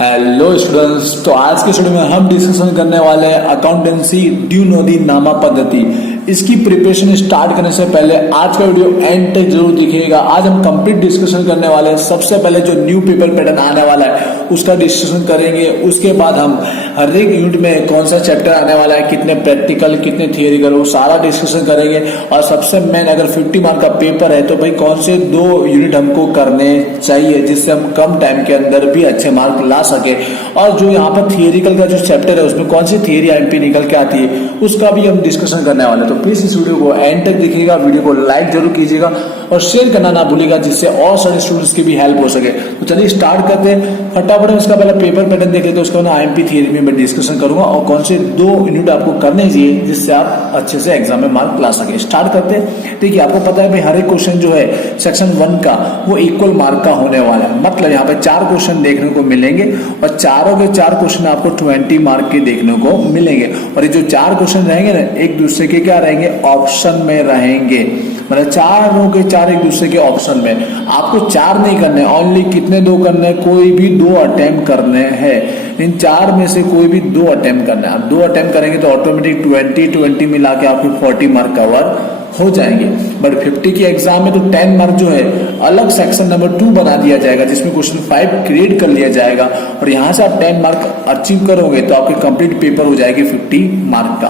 Hello students, तो आज के स्टूडियो में हम डिस्कशन करने वाले हैं अकाउंटेंसी ड्यू नोदी नामा पद्धति। इसकी प्रिपरेशन स्टार्ट करने से पहले आज का वीडियो एंड तक जरूर देखिएगा। आज हम कंप्लीट डिस्कशन करने वाले हैं। सबसे पहले जो न्यू पेपर पैटर्न आने वाला है उसका डिस्कशन करेंगे। उसके बाद हम हर एक यूनिट में कौन सा चैप्टर आने वाला है, कितने प्रैक्टिकल कितने थियरिकल, वो सारा डिस्कशन करेंगे। और सबसे मेन, अगर 50 मार्क का पेपर है तो भाई कौन से 2 यूनिट हमको करने चाहिए जिससे हम कम टाइम के अंदर भी अच्छे मार्क ला सके। और जो यहाँ पर थियरिकल का जो चैप्टर है उसमें कौन सी थियरी एमपी निकल के आती है उसका भी हम डिस्कशन करने वाले हैं। तो प्लीज इस वीडियो को एंड तक देखिएगा, वीडियो को लाइक जरूर कीजिएगा और शेयर करना ना भूलिएगा जिससे और सारे स्टूडेंट्स की भी हेल्प हो सके। तो चलिए स्टार्ट करते हैं फटाफट। उसका पहले पेपर पैटर्न देख लेते हैं, उसका आईएमपी थियरी में मैं डिस्कशन करूंगा और कौन से 2 यूनिट आपको करने चाहिए जिससे आप अच्छे से एग्जाम में मार्क ला सके। स्टार्ट करते हैं। देखिए, आपको पता है भाई हर एक क्वेश्चन जो है सेक्शन 1 का वो इक्वल मार्क का होने वाला है। मतलब यहाँ पे 4 क्वेश्चन देखने को मिलेंगे और चारों के 4 क्वेश्चन आपको 20 मार्क के देखने को मिलेंगे। और ये जो 4 क्वेश्चन रहेंगे ना, एक दूसरे के क्या रहेंगे, ऑप्शन में रहेंगे। मतलब चारों के 4 एक दूसरे के ऑप्शन में। आपको 4 नहीं करने, ओनली कितने 2 करने, कोई भी 2 अटेम्प्ट करने हैं। इन 4 में से कोई भी 2 अटेम्प्ट करना है। आप 2 अटेम्प्ट करेंगे तो ऑटोमेटिक 20 मिला के आपके 40 मार्क कवर हो जाएंगे। बट 50 की एग्जाम में तो 10 मार्क जो है अलग सेक्शन नंबर 2 बना दिया जाएगा जिसमें क्वेश्चन 5 क्रिएट कर लिया जाएगा और यहां से आप 10 मार्क अचीव करोगे तो आपके कंप्लीट पेपर हो जाएगी 50 मार्क का।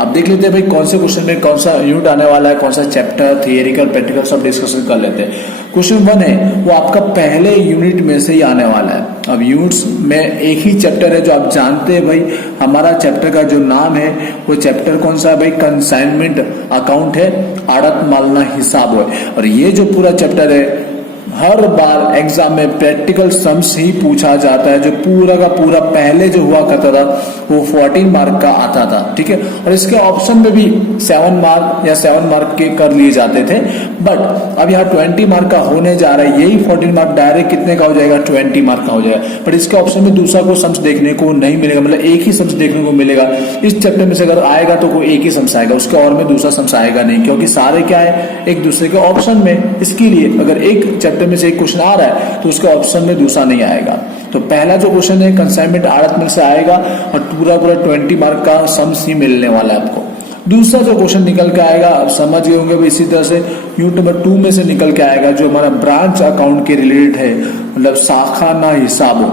अब देख लेते हैं भाई कौन से क्वेश्चन में कौन सा यूनिट आने वाला है, कौन सा चैप्टर, थियरिकल, प्रैक्टिकल सब डिस्कशन कर लेते हैं। क्वेश्चन 1 है वो आपका पहले यूनिट में से ही आने वाला है। अब यूनिट्स में एक ही चैप्टर है जो आप जानते हैं भाई, हमारा चैप्टर का जो नाम है वो चैप्टर कौन सा है भाई, कंसाइनमेंट अकाउंट है, आड़त मालना हिसाब है। और ये जो पूरा चैप्टर है हर बार एग्जाम में प्रैक्टिकल सम्स ही पूछा जाता है। जो पूरा का पूरा पहले जो हुआ करता था वो 14 मार्क का आता था, ठीक है। और इसके ऑप्शन में भी 7 मार्क या 7 मार्क के कर लिए जाते थे। बट अब यहाँ 20 मार्क का होने जा रहा है। यही 14 मार्क डायरेक्ट कितने का हो जाएगा, 20 मार्क का हो जाएगा। बट इसके ऑप्शन में दूसरा कोई सम्स देखने को नहीं मिलेगा, मतलब एक ही सम्स देखने को मिलेगा। इस चैप्टर में से अगर आएगा तो कोई एक ही सम्स आएगा, उसके और में दूसरा सम्स आएगा नहीं, क्योंकि सारे क्या है एक दूसरे के ऑप्शन में। इसके लिए अगर एक चैप्टर में से एक क्वेश्चन आ रहा है तो उसके ऑप्शन में दूसरा नहीं आएगा। तो पहला जो क्वेश्चन है कंसाइनमेंट आड़त में से आएगा और पूरा 20 मार्क का सम्स ही मिलने वाला है आपको। दूसरा जो क्वेश्चन निकल के आएगा आप समझ गए होंगे, इसी तरह से यूनिट नंबर 2 में से निकल के आएगा जो हमारा ब्रांच अकाउंट के रिलेटेड है, मतलब शाखा ना हिसाब हो।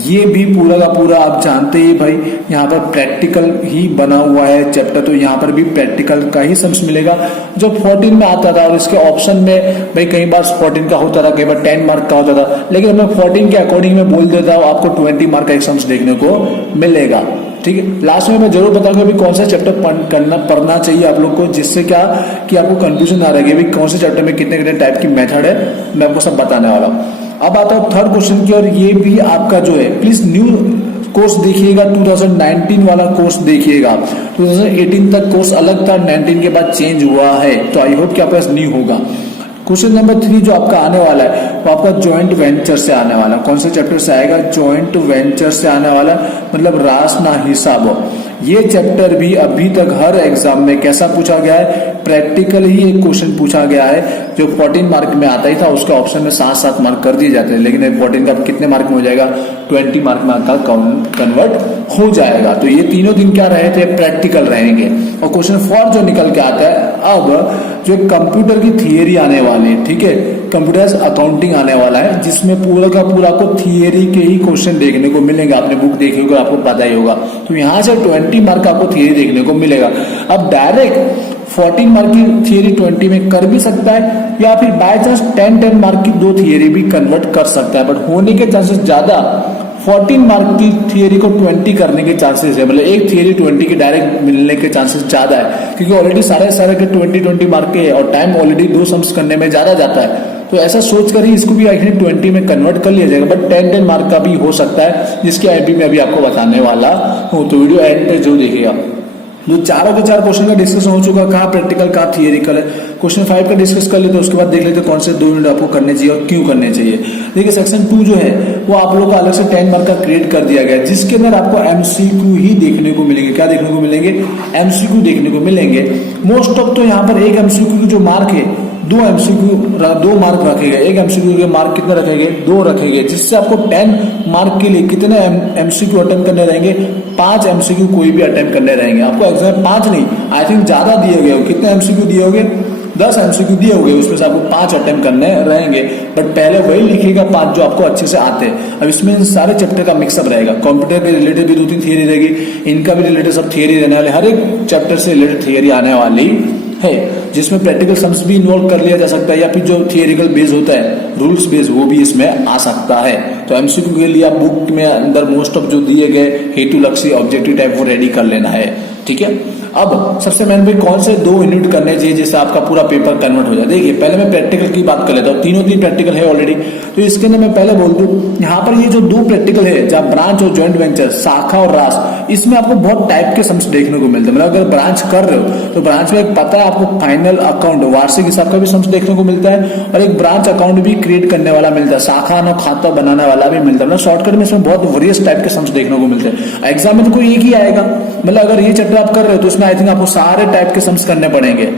ये भी पूरा का पूरा आप जानते ही भाई यहाँ पर प्रैक्टिकल ही बना हुआ है चैप्टर, तो यहाँ पर भी प्रैक्टिकल का ही सम्स मिलेगा जो 14 में आता था। और इसके ऑप्शन में भाई कई बार 14 का होता था, कई बार 10 मार्क का होता था, लेकिन मैं 14 के अकॉर्डिंग में बोल देता हूँ आपको 20 मार्क का एक सम्स देखने को मिलेगा, ठीक है। लास्ट में मैं जरूर बताऊंगा भी कौन सा चैप्टर पढ़ना चाहिए आप लोग को, जिससे क्या कि आपको कंफ्यूजन ना रहेगी भी कौन से चैप्टर में कितने कितने टाइप की मेथड है, मैं आपको सब बताने वाला हूँ। अब आता हूँ थर्ड क्वेश्चन की, और ये भी आपका जो है प्लीज न्यू कोर्स देखिएगा, 2019 वाला कोर्स देखिएगा। 2018 तक कोर्स अलग था, 19 के बाद चेंज हुआ है, तो आई होप कि आपके पास न्यू होगा। क्वेश्चन नंबर 3 जो आपका आने वाला है वो आपका ज्वाइंट वेंचर से आने वाला है। कौन से चैप्टर से आएगा, ज्वाइंट वेंचर से आने वाला, मतलब रास ना हिसाब। ये चैप्टर भी अभी तक हर एग्जाम में कैसा पूछा गया है, प्रैक्टिकल ही एक क्वेश्चन पूछा गया है जो 14 मार्क में आता ही था, उसके ऑप्शन में 7 मार्क कर दिए जाते हैं, लेकिन 14 का कितने मार्क में हो जाएगा, 20 मार्क में आपका कन्वर्ट हो जाएगा। तो ये तीनों दिन क्या रहे थे, प्रैक्टिकल रहेंगे। और क्वेश्चन 4 जो निकल के आता है, अब जो कंप्यूटर की थियरी आने वाली है, ठीक है, कंप्यूटर अकाउंटिंग आने वाला है, जिसमें पूरा का पूरा आपको थियरी के ही क्वेश्चन देखने को मिलेंगे। आपने बुक देखी होगी, आपको पता ही होगा। तो यहाँ से 20 मार्क आपको थियरी देखने को मिलेगा। अब डायरेक्ट 14 मार्क की थियरी 20 में कर भी सकता है, या फिर बाय चांस 10 मार्क की 2 थियरी भी कन्वर्ट कर सकता है। बट होने के चांसेस ज्यादा 14 मार्क की थियरी को 20 करने के चांसेस है, मतलब एक थियरी 20 के डायरेक्ट मिलने के चांसेस ज्यादा है, क्योंकि ऑलरेडी सारे के 20 मार्क के है और टाइम ऑलरेडी 2 सम्स करने में ज्यादा जाता है। तो ऐसा सोचकर ही इसको भी आखिर 20 में कन्वर्ट कर लिया जाएगा। बट 10 मार्क का भी हो सकता है, जिसके आईपी में अभी आपको बताने वाला हूँ, तो वीडियो एंड पे जरूर देखिएगा। जो चारों के 4 क्वेश्चन का डिस्कशन हो चुका, कहाँ प्रैक्टिकल कहाँ थियरिकल है। क्वेश्चन 5 का डिस्कस कर लेते हैं, उसके बाद देख लेते हैं कौन से 2 यूनिट आपको करने चाहिए और क्यों करने चाहिए। देखिए सेक्शन 2 जो है वो आप लोग को अलग से 10 मार्क का क्रिएट कर दिया गया है, जिसके अंदर आपको एमसीक्यू ही देखने को मिलेंगे। क्या देखने को मिलेंगे, एमसीक्यू देखने को मिलेंगे। मोस्ट ऑफ तो यहाँ पर एक एमसीक्यू की जो मार्क है दो मार्क रखे गए। एक एमसीक्यू के मार्क कितने रखे गए? 2 रखे गए, जिससे आपको 10 मार्क के लिए कितने एमसीक्यू अटेम्प्ट करने रहेंगे? 5 एमसीक्यू कोई भी अटेम्प्ट करने रहेंगे। आपको एग्जाम में 5 नहीं, आई थिंक ज्यादा दिए गए हो। कितने एमसीक्यू दिए होंगे? 10 एमसीक्यू दिए होंगे, उसमें से आपको 5 अटेम्प्ट करने रहेंगे। बट पहले वही लिखिएगा 5 जो आपको अच्छे से आते हैं। अब इसमें सारे चैप्टर का मिक्सअप रहेगा। कंप्यूटर के रिलेटेड भी 2-3 थियरी रहेगी, इनका भी रिलेटेड सब थियरी रहने वाले, हर एक चैप्टर से रिलेटेड थियरी आने वाली है, जिसमें प्रैक्टिकल सम्स भी इन्वॉल्व कर लिया जा सकता है, या फिर जो थियरिकल बेस होता है, रूल्स बेस, वो भी इसमें आ सकता है। तो एमसीक्यू के लिए आप बुक में अंदर मोस्ट ऑफ जो दिए गए हेतुलक्षी ऑब्जेक्टिव टाइप वो रेडी कर लेना है, ठीक है। अब सबसे मेन भाई कौन से 2 यूनिट करने चाहिए जिससे आपका पूरा पेपर कन्वर्ट हो जाए। देखिए पहले मैं प्रैक्टिकल की बात कर लेता हूँ, तीनों प्रैक्टिकल है ऑलरेडी, तो इसके अंदर मैं पहले बोल दूं, यहाँ पर ये जो 2 प्रैक्टिकल है, जहाँ ब्रांच और ज्वाइंट वेंचर, शाखा और रास, इसमें आपको बहुत टाइप के सम्स देखने को मिलते हैं। मतलब अगर ब्रांच कर रहे हो तो ब्रांच में एक पता है आपको फाइनल अकाउंट, वार्षिक हिसाब का भी सम्स देखने को मिलता है, और एक ब्रांच अकाउंट भी क्रिएट करने वाला मिलता है, शाखा न खाता बनाने वाला भी मिलता है। मतलब शॉर्टकट में इसमें बहुत वेरियस टाइप के सम्स देखने को मिलते हैं। एग्जाम में तो कोई एक ही आएगा, मतलब अगर ये चैप्टर आप कर रहे हो तो इसमें आई थिंक आपको सारे टाइप के सम्स करने पड़ेंगे।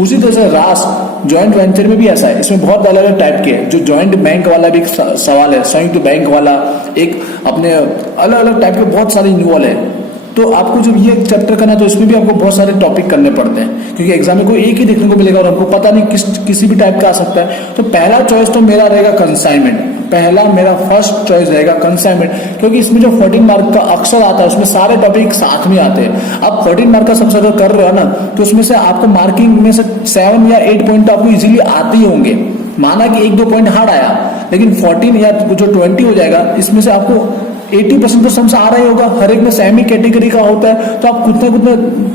उसी तरह से रास जॉइंट वेंचर में भी ऐसा है, इसमें बहुत अलग अलग टाइप के हैं। जो जॉइंट बैंक वाला भी एक सवाल है, संयुक्त बैंक वाला, एक अपने अलग अलग टाइप के बहुत सारे इन्वॉल्व है। तो आपको जब ये चैप्टर करना तो इसमें भी आपको बहुत सारे टॉपिक करने पड़ते हैं, क्योंकि एग्जाम में कोई एक ही देखने को मिलेगा और हमको पता नहीं किसी भी टाइप का आ सकता है। तो पहला चॉइस तो मेरा रहेगा कंसाइनमेंट, पहला मेरा फर्स्ट चॉइस रहेगा कंसाइनमेंट, क्योंकि इसमें जो 14 मार्क का अक्सर आता है उसमें सारे टॉपिक साथ में आते हैं। अब 14 मार्क का सबसे अगर कर रहे हो ना, तो उसमें से आपको मार्किंग में से 7 या 8 पॉइंट आपको इजीली आते ही होंगे। माना कि 1-2 पॉइंट हार्ड आया, लेकिन 14 या जो 20 हो जाएगा, इसमें से आपको 80% तो सम्स आ रहा ही होगा। हर एक में सेमी कैटेगरी का होता है, तो आप कुछ ना कुछ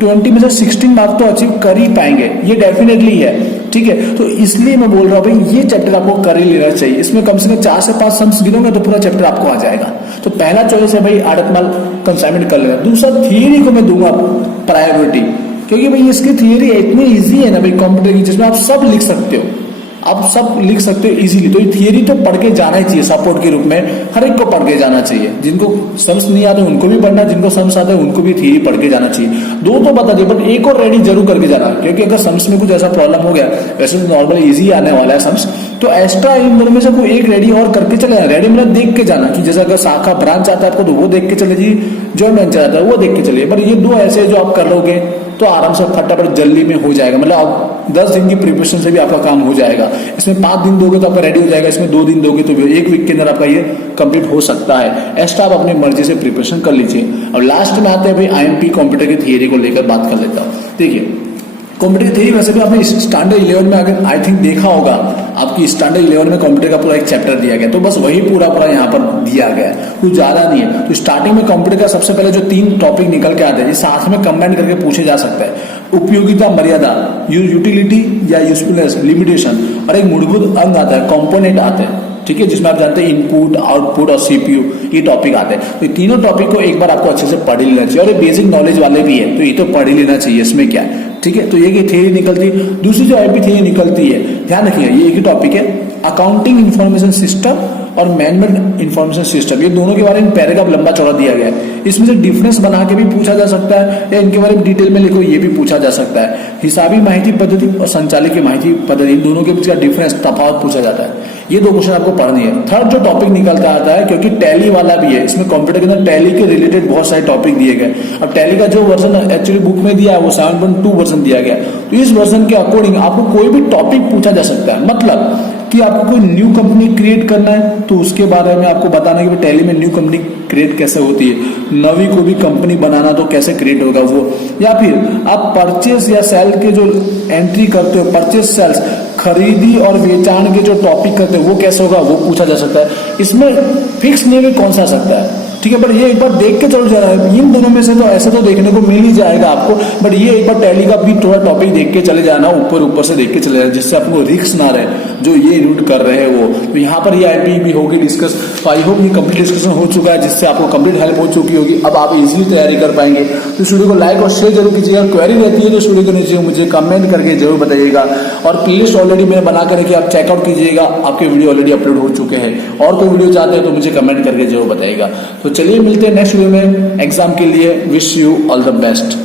20 में से 16 मार्क तो अचीव कर ही पाएंगे, ये डेफिनेटली है, ठीक है। तो इसलिए मैं बोल रहा हूँ भाई ये चैप्टर आपको कर ही लेना चाहिए। इसमें कम से कम 4 से 5 सम्स गिनोगे तो पूरा चैप्टर आपको आ जाएगा। तो पहला चॉइस है भाई आड़तमाल कंसाइनमेंट कर लेना। दूसरा थियरी को मैं दूंगा प्रायोरिटी, क्योंकि भाई इसकी थियरी इतनी ईजी है ना भाई कंप्यूटर की, जिसमें आप सब लिख सकते हो, आप सब लिख सकते हो इजीली। तो ये थियरी तो पढ़ के जाना ही चाहिए, सपोर्ट के रूप में हर एक को पढ़ के जाना चाहिए। जिनको सम्स नहीं आते उनको भी पढ़ना, जिनको सम्स आते हैं उनको भी थियरी पढ़ के जाना चाहिए। 2 तो बता दिए, बट एक और रेडी जरूर करके जाना, क्योंकि अगर सम्स में कुछ ऐसा प्रॉब्लम हो गया, वैसे तो नॉर्मल इजी आने वाला है सम्स, तो एक्स्ट्रा इन दोनों में से कोई एक रेडी और करके चले जाना। रेडी मतलब देख के जाना, कि जैसे अगर शाखा ब्रांच आता है आपको तो वो देख के चले जाइए, जॉइंट वेंचर आता है वो देख के चलिए। पर ये 2 ऐसे जो आप कर लोगे तो आराम से फटाफट जल्दी में हो जाएगा। मतलब आप 10 दिन की प्रिपरेशन से भी आपका काम हो जाएगा। इसमें 5 दिन दोगे तो आपका रेडी हो जाएगा, इसमें 2 दिन दोगे तो 1 वीक के अंदर आपका ये कंप्लीट हो सकता है। एक्स्ट्रा आप अपनी मर्जी से प्रिपरेशन कर लीजिए। और लास्ट में आते हैं भाई आईएमपी कंप्यूटर की थियरी को लेकर बात कर लेता हूँ। देखिए कंप्यूटर थ्योरी वैसे भी आपने स्टैंडर्ड 11 में अगर आई थिंक देखा होगा, आपकी स्टैंडर्ड 11 में कंप्यूटर का पूरा एक चैप्टर दिया गया, तो बस वही पूरा यहाँ पर दिया गया है, कुछ ज्यादा नहीं है। तो स्टार्टिंग में कंप्यूटर का सबसे पहले जो 3 टॉपिक निकल के आते हैं, साथ में कंबाइन करके पूछे जा सकता है। उपयोगिता मर्यादा, यूटिलिटी या यूजफुलनेस, लिमिटेशन, और एक मूलभूत अंग आता है, कंपोनेंट आते हैं, ठीक है, जिसमें आप जानते हैं इनपुट, आउटपुट और सीपीयू, ये टॉपिक आते हैं। तो ये तीनों टॉपिक को एक बार आपको अच्छे से पढ़ ही लेना चाहिए, और ये बेसिक नॉलेज वाले भी है, तो ये तो पढ़ ही लेना चाहिए, इसमें क्या है, ठीक है। तो ये थ्योरी निकलती है। दूसरी जो आईपी थ्योरी निकलती है, ध्यान रखिए ये एक ही टॉपिक है, अकाउंटिंग इंफॉर्मेशन सिस्टम और मैनेजमेंट इंफॉर्मेशन सिस्टम। ये दोनों के बारे में पैराग्राफ लंबा चौड़ा दिया गया है। इसमें से डिफरेंस बना के भी पूछा जा सकता है, या इनके बारे में डिटेल में लिखो, ये भी पूछा जा सकता है। हिसाबी माहिती पद्धति और संचालित माहिती पद्धति, इन दोनों के बीच का डिफरेंस, तफावत पूछा जाता है। ये 2 क्वेश्चन आपको पढ़नी है। थर्ड जो टॉपिक निकलता आता है, क्योंकि टैली वाला भी है, इसमें कंप्यूटर के अंदर टैली के रिलेटेड बहुत सारे टॉपिक दिए गए। अब टैली का जो वर्जन एक्चुअली बुक में दिया है वो 7.2 वर्जन दिया गया। तो इस वर्जन के अकॉर्डिंग आपको कोई भी टॉपिक पूछा जा सकता है। मतलब कि आपको कोई न्यू कंपनी क्रिएट करना है तो उसके बारे में आपको बताना है कि टैली में न्यू कंपनी क्रिएट कैसे होती है, नवी को भी कंपनी बनाना तो कैसे क्रिएट होगा वो, या फिर आप परचेस या सेल के जो एंट्री करते हो, परचेस सेल्स, खरीदी और बेचान के जो टॉपिक करते हो वो कैसे होगा, वो पूछा जा सकता है। इसमें फिक्स नहीं है कौन सा आ सकता है, ठीक है, पर ये एक बार देख के चलो जा रहा है। इन दोनों में से तो ऐसे तो देखने को मिल ही जाएगा आपको, बट ये एक बार टैली का भी थोड़ा टॉपिक देख के चले जाना, ऊपर से देख के चले जाना, जिससे आपको रिस्क ना रहे जो ये रूट कर रहे हैं वो। तो यहाँ पर ये आईपी भी होगी डिस्कस। तो आई होप ये कंप्लीट डिस्कशन हो चुका है, जिससे आपको कंप्लीट हेल्प हो चुकी होगी। अब आप इजीली तैयारी कर पाएंगे। तो इस वीडियो को लाइक और शेयर जरूर कीजिएगा। क्वेरी रहती है तो इस वीडियो के नीचे मुझे कमेंट करके जरूर बताइएगा। और प्लेलिस्ट ऑलरेडी मैंने बना कर रखी, आप चेकआउट कीजिएगा, आपके वीडियो ऑलरेडी अपलोड हो चुके हैं। और कोई वीडियो चाहते हैं तो मुझे कमेंट करके जरूर बताइएगा। तो चलिए मिलते हैं नेक्स्ट वीडियो में एग्जाम के लिए। Wish you all the best.